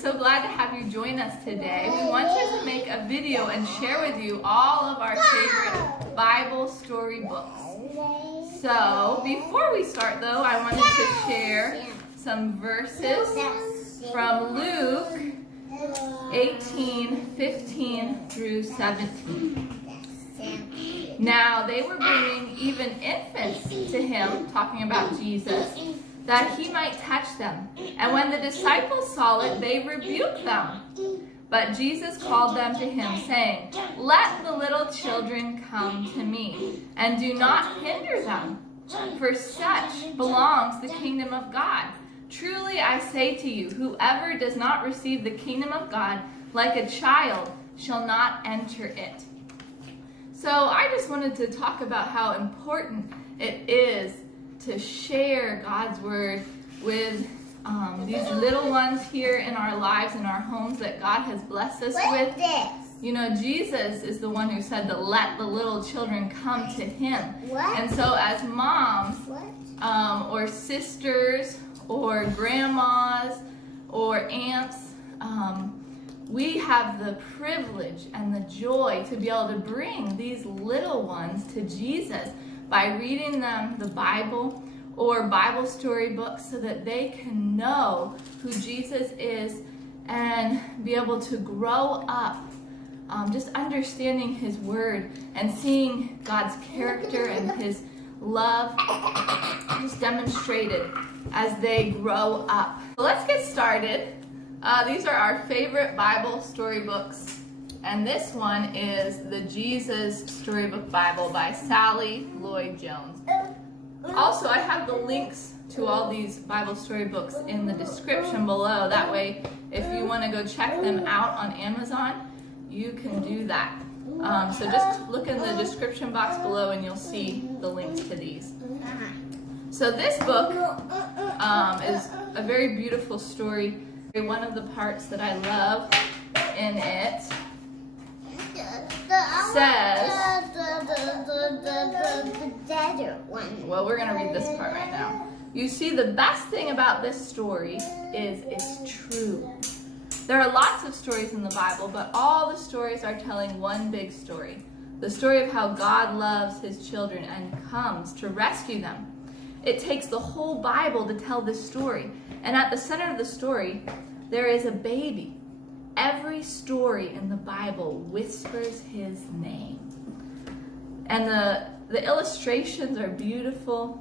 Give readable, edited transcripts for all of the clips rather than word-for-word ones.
so glad to have you join us today. We wanted to make a video and share with you all of our favorite Bible storybooks. So, before we start though, I wanted to share some verses from Luke 18:15 through 17. Now, they were bringing even infants to him, talking about Jesus, that he might touch them. And when the disciples saw it, they rebuked them. But Jesus called them to him, saying, "Let the little children come to me, and do not hinder them, for such belongs the kingdom of God. Truly I say to you, whoever does not receive the kingdom of God like a child shall not enter it." So I just wanted to talk about how important it is to share God's word with these little ones here in our lives, in our homes that God has blessed us with. You know, Jesus is the one who said to let the little children come to him. And so as moms or sisters or grandmas or aunts, we have the privilege and the joy to be able to bring these little ones to Jesus by reading them the Bible or Bible storybooks so that they can know who Jesus is and be able to grow up just understanding his word and seeing God's character and his love just demonstrated as they grow up. So let's get started. These are our favorite Bible storybooks, and this one is the Jesus Storybook Bible by Sally Lloyd-Jones. Also, I have the links to all these Bible storybooks in the description below. That way, if you want to go check them out on Amazon, you can do that. So just look in the description box below and you'll see the links to these. So this book is a very beautiful story. One of the parts that I love in it says, well, we're going to read this part right now. You see, the best thing about this story is it's true. There are lots of stories in the Bible, but all the stories are telling one big story. The story of how God loves his children and comes to rescue them. It takes the whole Bible to tell this story. And at the center of the story, there is a baby. Every story in the Bible whispers his name. And the illustrations are beautiful.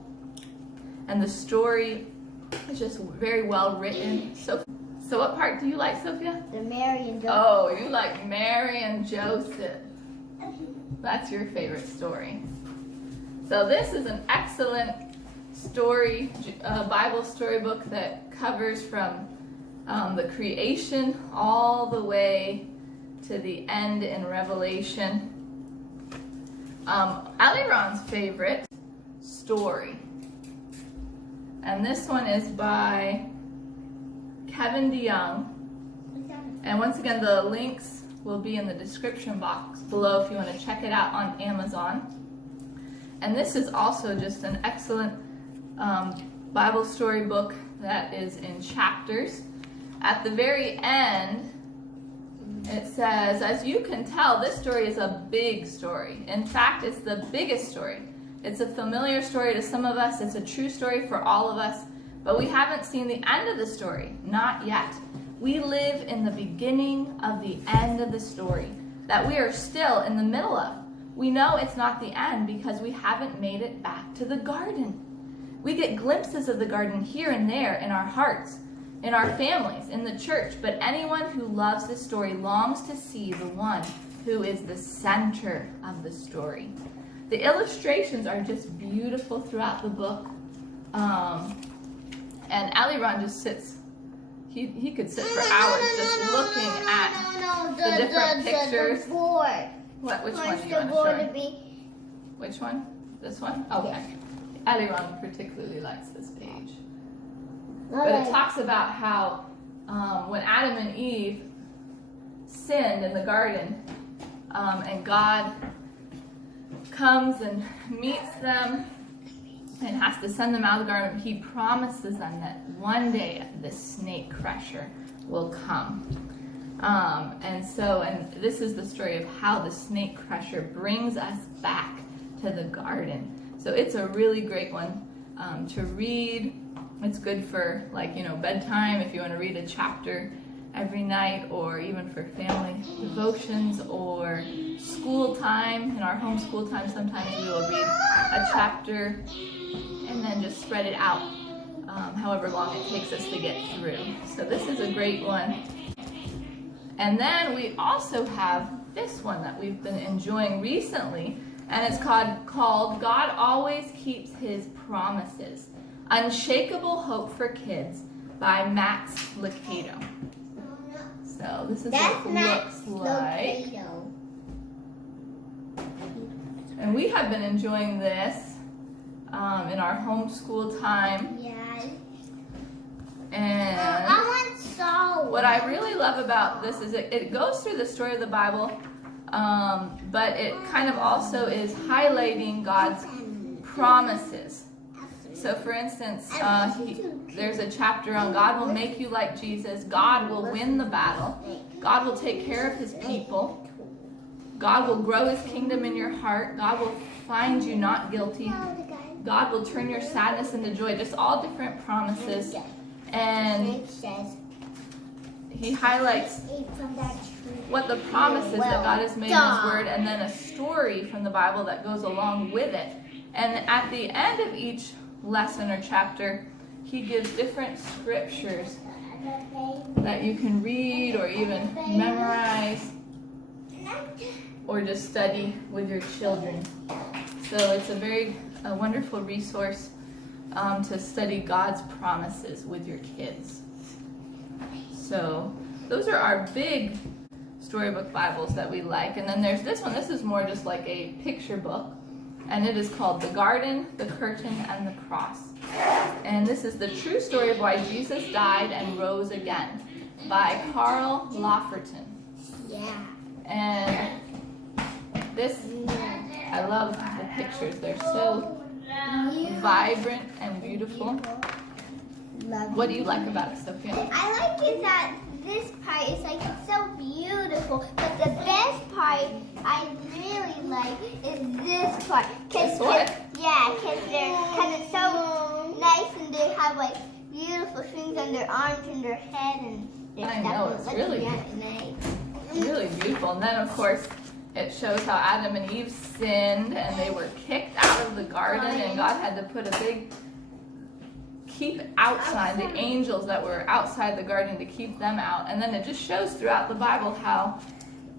And the story is just very well written. So what part do you like, Sophia? The Mary and Joseph. Oh, you like Mary and Joseph. That's your favorite story. So this is an excellent story, Bible storybook that covers from the creation all the way to the end in Revelation. Aliron's favorite story. And this one is by DeYoung. And once again, the links will be in the description box below if you want to check it out on Amazon. And this is also just an excellent Bible storybook that is in chapters. At the very end, it says, as you can tell, this story is a big story. In fact, it's the biggest story. It's a familiar story to some of us. It's a true story for all of us. But we haven't seen the end of the story. Not yet. We live in the beginning of the end of the story that we are still in the middle of. We know it's not the end because we haven't made it back to the garden. We get glimpses of the garden here and there in our hearts, in our families, in the church, but anyone who loves this story longs to see the one who is the center of the story. The illustrations are just beautiful throughout the book. And Aliron just sits, he could sit for hours just looking at the different pictures. The board. What? Which one do you want to show? Which one? This one? Okay. Aliron particularly likes this page. But it talks about how when Adam and Eve sinned in the garden, and God comes and meets them and has to send them out of the garden, he promises them that one day the snake crusher will come. And this is the story of how the snake crusher brings us back to the garden. So it's a really great one to read. It's good for bedtime if you want to read a chapter every night, or even for family devotions or school time. In our homeschool time, sometimes we will read a chapter and then just spread it out however long it takes us to get through. So this is a great one. And then we also have this one that we've been enjoying recently, and it's called God Always Keeps His Promises. Unshakable Hope for Kids by Max Lucado. So this is what it looks like. And we have been enjoying this in our homeschool time. Yeah. And what I really love about this is it goes through the story of the Bible, but it kind of also is highlighting God's promises. So for instance, there's a chapter on God will make you like Jesus, God will win the battle, God will take care of his people, God will grow his kingdom in your heart, God will find you not guilty, God will turn your sadness into joy, just all different promises. And he highlights what the promise is that God has made in his word, and then a story from the Bible that goes along with it. And at the end of each lesson or chapter, he gives different scriptures that you can read or even memorize or just study with your children. So it's a wonderful resource to study God's promises with your kids. So those are our big storybook Bibles that we like. And then there's this one. This is more just like a picture book. And it is called The Garden, the Curtain, and the Cross. And this is the true story of why Jesus died and rose again by Carl Laferton. Yeah. And this, I love the pictures. They're so vibrant and beautiful. What do you like about it, Sophia? I like it that this part is like it's so beautiful, but the best part I really like is this part. This one? Yeah, because it's so nice and they have like beautiful things on their arms and their head and their I stuff. know, it's really nice. Really beautiful. And then of course it shows how Adam and Eve sinned and they were kicked out of the garden, and God had to put a big keep outside, the angels that were outside the garden to keep them out. And then it just shows throughout the Bible how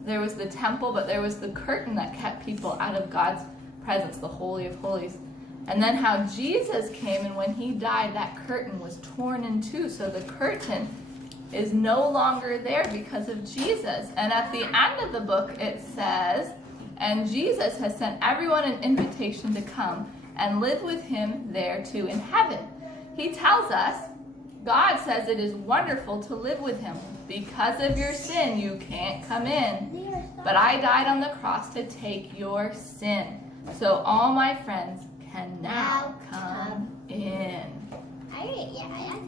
there was the temple, but there was the curtain that kept people out of God's presence, the Holy of Holies. And then how Jesus came, and when he died, that curtain was torn in two. So the curtain is no longer there because of Jesus. And at the end of the book it says, and Jesus has sent everyone an invitation to come and live with him there too in heaven. He tells us, God says it is wonderful to live with him. Because of your sin, you can't come in. But I died on the cross to take your sin. So all my friends can now come in.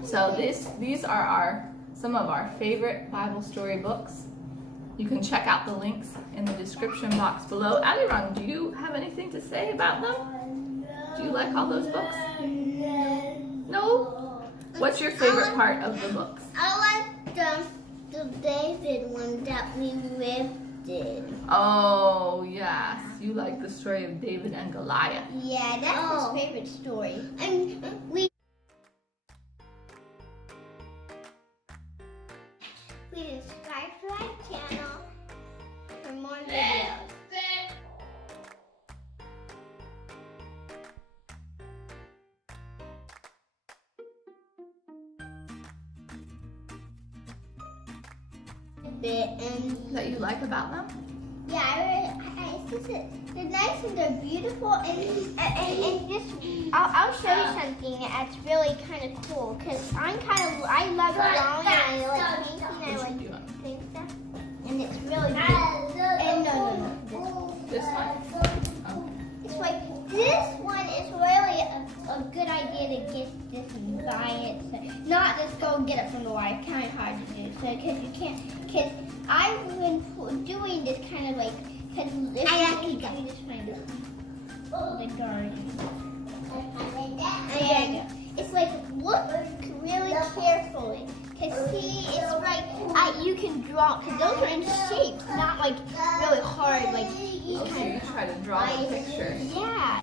So these are some of our favorite Bible story books. You can check out the links in the description box below. Alirang, do you have anything to say about them? Do you like all those books? No? What's your favorite part of the books? I like the David one that we lifted. Oh, yes. You like the story of David and Goliath. Yeah, that's his favorite story. And please subscribe to our channel for more videos. That you like about them? Yeah, they're nice and they're beautiful, and just I'll show you something that's really kind of cool, because I love drawing and I like painting and I like painting stuff, and it's really good. And no. This one? Okay. It's like this one is really a good idea to get this and buy it. So not just go and get it from the Y. It's kind of hard to do. So because you can't, because I've been doing this kind of like, because this is kind of the garden. And it's like look really carefully. Cause see, it's like you can draw. Cause those are in shape, not like really hard. Like Okay, you try to draw the picture. yeah.